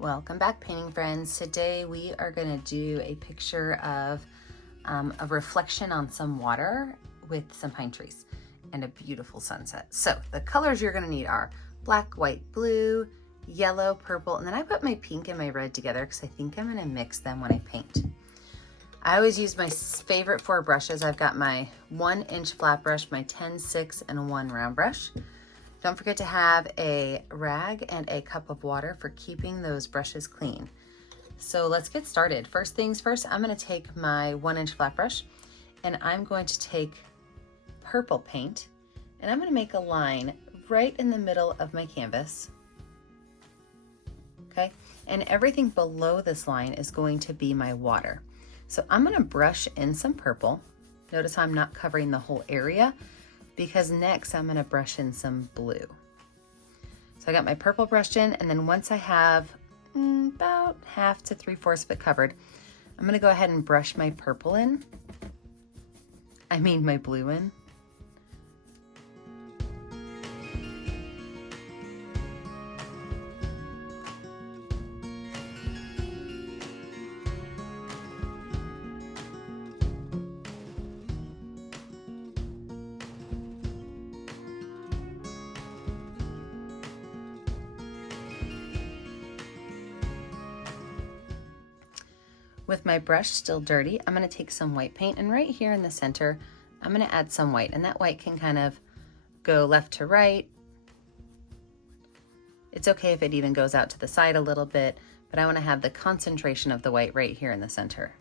Welcome back, painting friends. Today we are going to do a picture of a reflection on some water with some pine trees and a beautiful sunset. So the colors you're going to need are black, white, blue, yellow, purple, and then I put my pink and my red together because I think I'm going to mix them when I paint. I always use my favorite 4 brushes. I've got my 1-inch flat brush, my 10-6, and 1 round brush. Don't forget to have a rag and a cup of water for keeping those brushes clean. So let's get started. First things first, I'm going to take my 1-inch flat brush and I'm going to take purple paint and I'm going to make a line right in the middle of my canvas. Okay, and everything below this line is going to be my water. So I'm going to brush in some purple. Notice I'm not covering the whole area, because next I'm gonna brush in some blue. So I got my purple brushed in, and then once I have about 1/2 to 3/4 of it covered, I'm gonna go ahead and brush my purple in. I mean my blue in. With my brush still dirty, I'm going to take some white paint, and right here in the center, I'm going to add some white, and that white can kind of go left to right. It's okay if it even goes out to the side a little bit, but I want to have the concentration of the white right here in the center.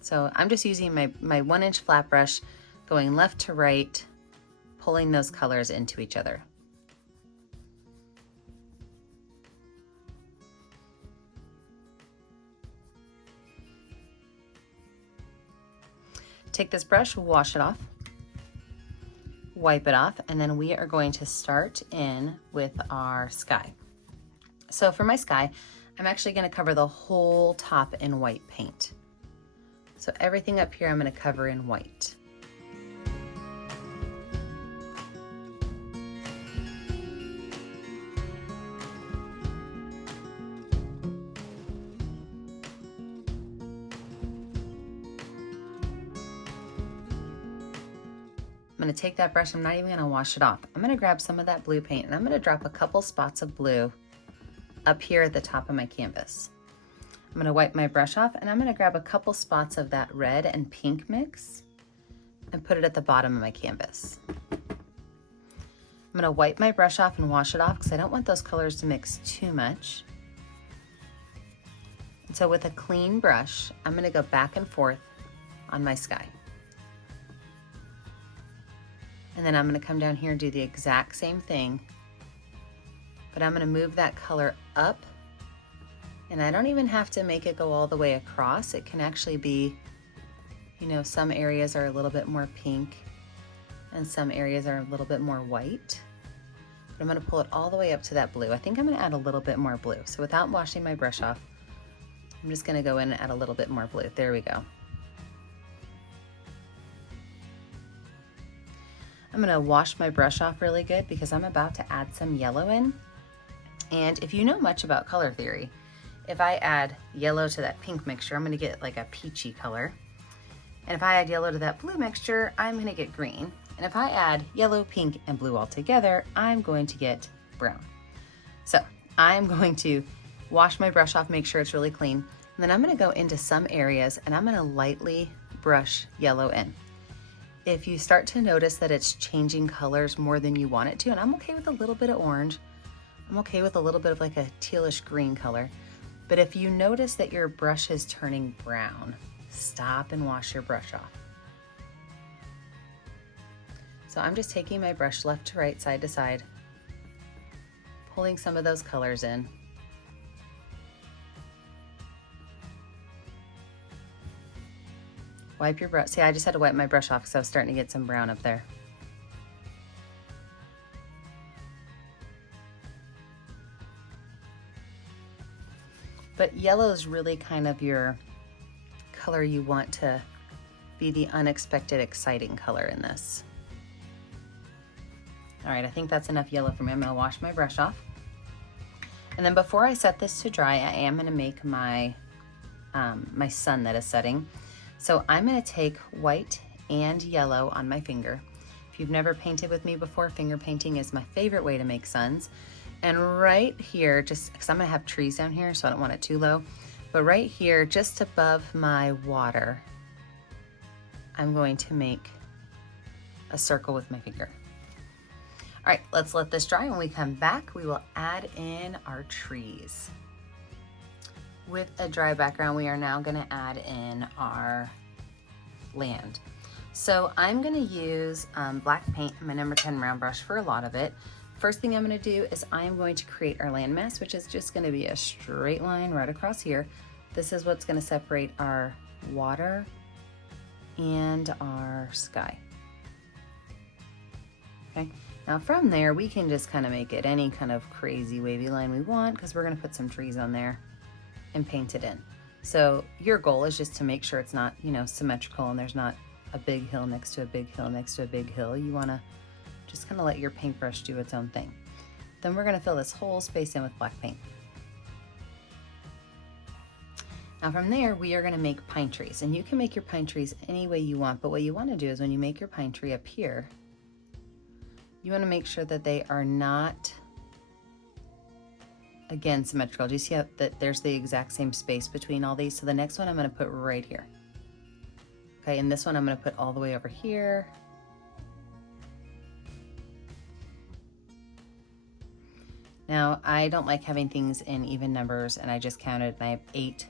So I'm just using my 1-inch flat brush, going left to right, pulling those colors into each other. Take this brush, wash it off, wipe it off, and then we are going to start in with our sky. So for my sky, I'm actually going to cover the whole top in white paint. So everything up here I'm going to cover in white. I'm going to take that brush, I'm not even going to wash it off. I'm going to grab some of that blue paint and I'm going to drop a couple spots of blue up here at the top of my canvas. I'm going to wipe my brush off and I'm going to grab a couple spots of that red and pink mix and put it at the bottom of my canvas. I'm going to wipe my brush off and wash it off because I don't want those colors to mix too much. And so with a clean brush, I'm going to go back and forth on my sky. And then I'm going to come down here and do the exact same thing, but I'm going to move that color up, and I don't even have to make it go all the way across. It can actually be, you know, some areas are a little bit more pink and some areas are a little bit more white. But I'm going to pull it all the way up to that blue. I think I'm going to add a little bit more blue. So without washing my brush off, I'm just going to go in and add a little bit more blue. There we go. I'm going to wash my brush off really good because I'm about to add some yellow in. And if you know much about color theory, if I add yellow to that pink mixture, I'm going to get like a peachy color. And if I add yellow to that blue mixture, I'm going to get green. And if I add yellow, pink, and blue all together, I'm going to get brown. So I'm going to wash my brush off, make sure it's really clean. And then I'm going to go into some areas and I'm going to lightly brush yellow in. If you start to notice that it's changing colors more than you want it to, and I'm okay with a little bit of orange, I'm okay with a little bit of like a tealish green color, but if you notice that your brush is turning brown, stop and wash your brush off. So I'm just taking my brush left to right, side to side, pulling some of those colors in. Wipe your brush. See, I just had to wipe my brush off because I was starting to get some brown up there. But yellow is really kind of your color you want to be the unexpected, exciting color in this. All right, I think that's enough yellow for me. I'm gonna wash my brush off. And then before I set this to dry, I am gonna make my, my sun that is setting. So I'm gonna take white and yellow on my finger. If you've never painted with me before, finger painting is my favorite way to make suns. And right here, just because I'm gonna have trees down here, so I don't want it too low, but right here, just above my water, I'm going to make a circle with my finger. All right, let's let this dry. When we come back, we will add in our trees. With a dry background, we are now gonna add in our land. So I'm gonna use black paint, my number 10 round brush for a lot of it. First thing I'm gonna do is I am going to create our landmass, which is just gonna be a straight line right across here. This is what's gonna separate our water and our sky. Okay, now from there, we can just kind of make it any kind of crazy wavy line we want, because we're gonna put some trees on there and paint it in. So your goal is just to make sure it's not, you know, symmetrical and there's not a big hill next to a big hill next to a big hill. You wanna just kind of let your paintbrush do its own thing. Then we're gonna fill this whole space in with black paint. Now from there, we are gonna make pine trees, and you can make your pine trees any way you want, but what you wanna do is when you make your pine tree up here, you wanna make sure that they are not, again, symmetrical. Do you see how that there's the exact same space between all these? So the next one I'm gonna put right here. Okay, and this one I'm gonna put all the way over here. Now, I don't like having things in even numbers, and I just counted and I have 8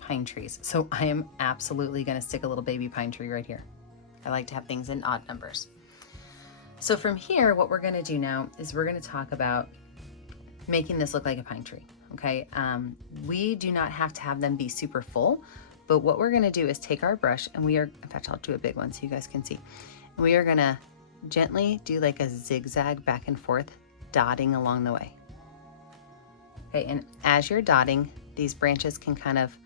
pine trees. So I am absolutely gonna stick a little baby pine tree right here. I like to have things in odd numbers. So from here, what we're gonna do now is we're gonna talk about making this look like a pine tree, okay? We do not have to have them be super full, but what we're gonna do is take our brush, and we are, in fact, I'll do a big one so you guys can see. We are gonna gently do like a zigzag back and forth, dotting along the way. Okay, and as you're dotting, these branches can kind of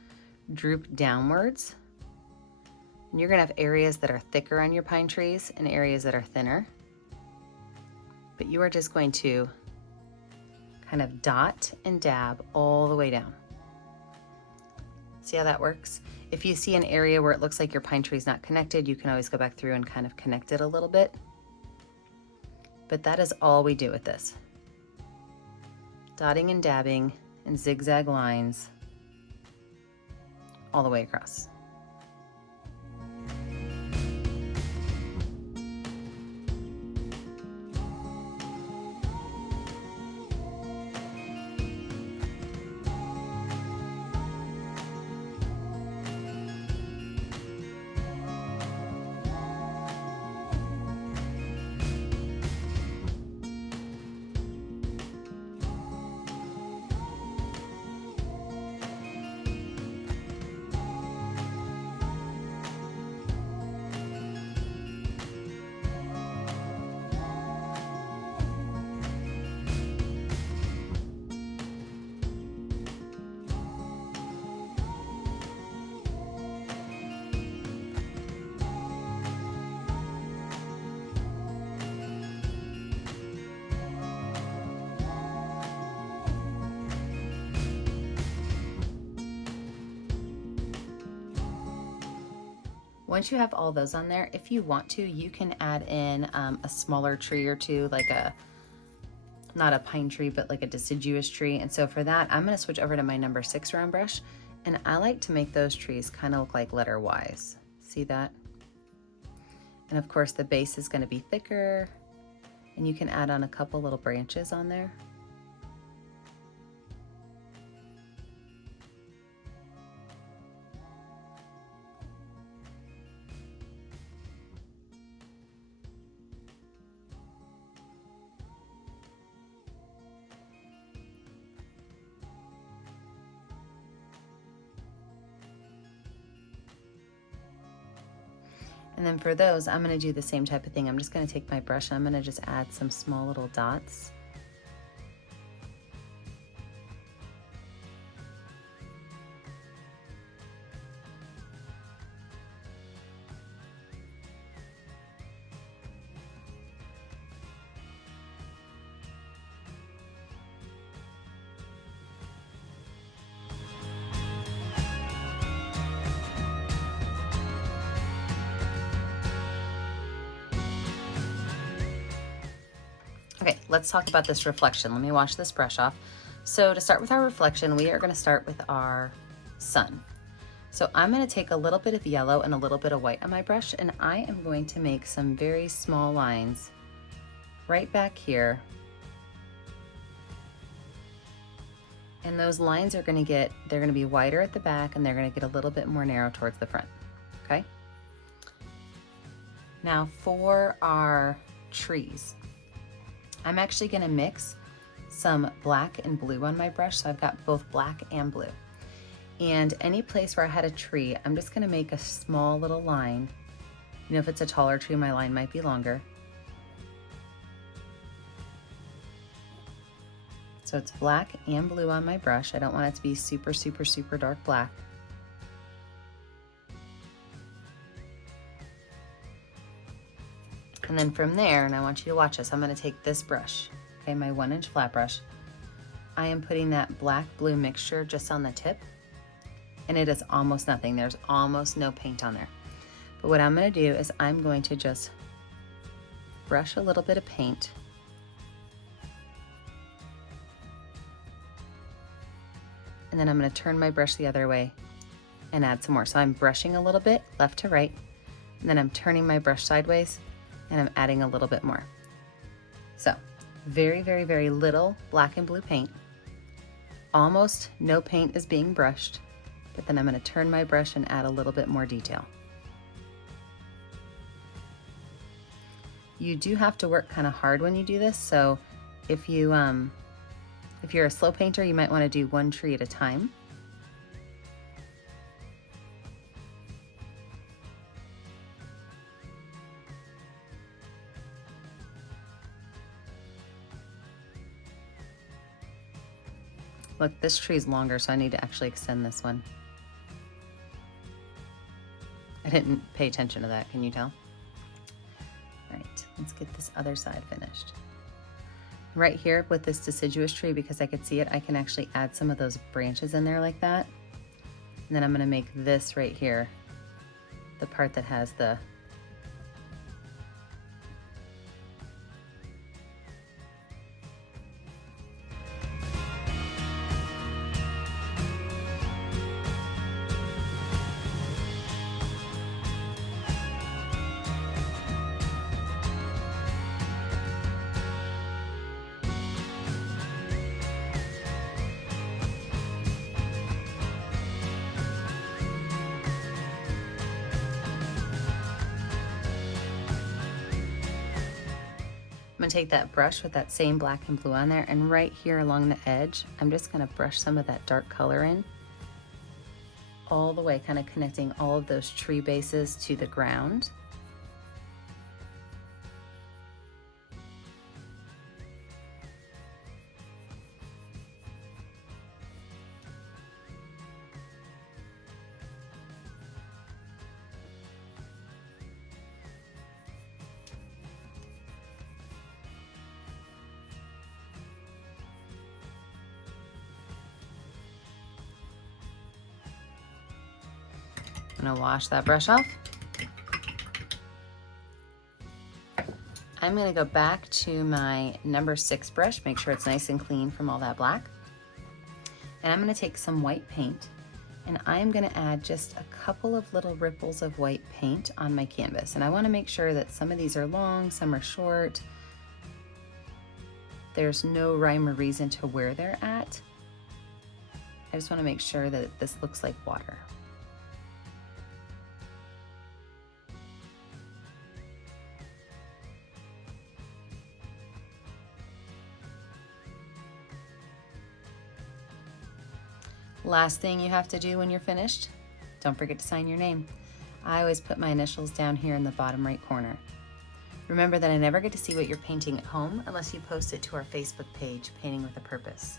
droop downwards. And you're gonna have areas that are thicker on your pine trees and areas that are thinner. But you are just going to kind of dot and dab all the way down. See how that works? If you see an area where it looks like your pine tree is not connected, you can always go back through and kind of connect it a little bit. But that is all we do with this. Dotting and dabbing and zigzag lines all the way across. Once you have all those on there, if you want to, you can add in a smaller tree or two, like not a pine tree, but like a deciduous tree. And so for that, I'm gonna switch over to my number 6 round brush, and I like to make those trees kind of look like letter Ys. See that? And of course the base is gonna be thicker, and you can add on a couple little branches on there. And then for those, I'm gonna do the same type of thing. I'm just gonna take my brush and I'm gonna just add some small little dots. let's talk about this reflection. Let me wash this brush off. So to start with our reflection, we are going to start with our sun. So I'm going to take a little bit of yellow and a little bit of white on my brush, and I am going to make some very small lines right back here. And those lines are going to they're going to be wider at the back, and they're going to get a little bit more narrow towards the front. Okay? Now for our trees, I'm actually going to mix some black and blue on my brush. So I've got both black and blue. And any place where I had a tree, I'm just going to make a small little line. You know, if it's a taller tree, my line might be longer. So it's black and blue on my brush. I don't want it to be super, super, super dark black. And then from there, and I want you to watch this, I'm going to take this brush, okay, my 1-inch flat brush. I am putting that black-blue mixture just on the tip, and it is almost nothing. There's almost no paint on there. But what I'm going to do is I'm going to just brush a little bit of paint. And then I'm going to turn my brush the other way and add some more. So I'm brushing a little bit left to right, and then I'm turning my brush sideways, and I'm adding a little bit more. So very, very, very little black and blue paint. Almost no paint is being brushed, but then I'm going to turn my brush and add a little bit more detail. You do have to work kind of hard when you do this, so if you're a slow painter, you might want to do one tree at a time. Look, this tree is longer, so I need to actually extend this one. I didn't pay attention to that, can you tell? All right, let's get this other side finished. Right here with this deciduous tree, because I could see it, I can actually add some of those branches in there like that. And then I'm gonna make this right here, the part that has the I'm gonna take that brush with that same black and blue on there, and right here along the edge, I'm just gonna brush some of that dark color in all the way, kind of connecting all of those tree bases to the ground. I'm gonna wash that brush off. I'm gonna go back to my number 6 brush, make sure it's nice and clean from all that black. And I'm gonna take some white paint, and I'm gonna add just a couple of little ripples of white paint on my canvas. And I wanna make sure that some of these are long, some are short. There's no rhyme or reason to where they're at. I just wanna make sure that this looks like water. Last thing you have to do when you're finished, don't forget to sign your name. I always put my initials down here in the bottom right corner. Remember that I never get to see what you're painting at home unless you post it to our Facebook page, Painting with a Purpose.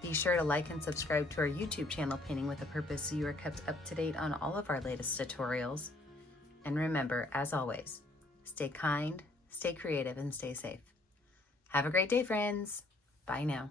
Be sure to like and subscribe to our YouTube channel, Painting with a Purpose, so you are kept up to date on all of our latest tutorials. And remember, as always, stay kind, stay creative, and stay safe. Have a great day, friends. Bye now.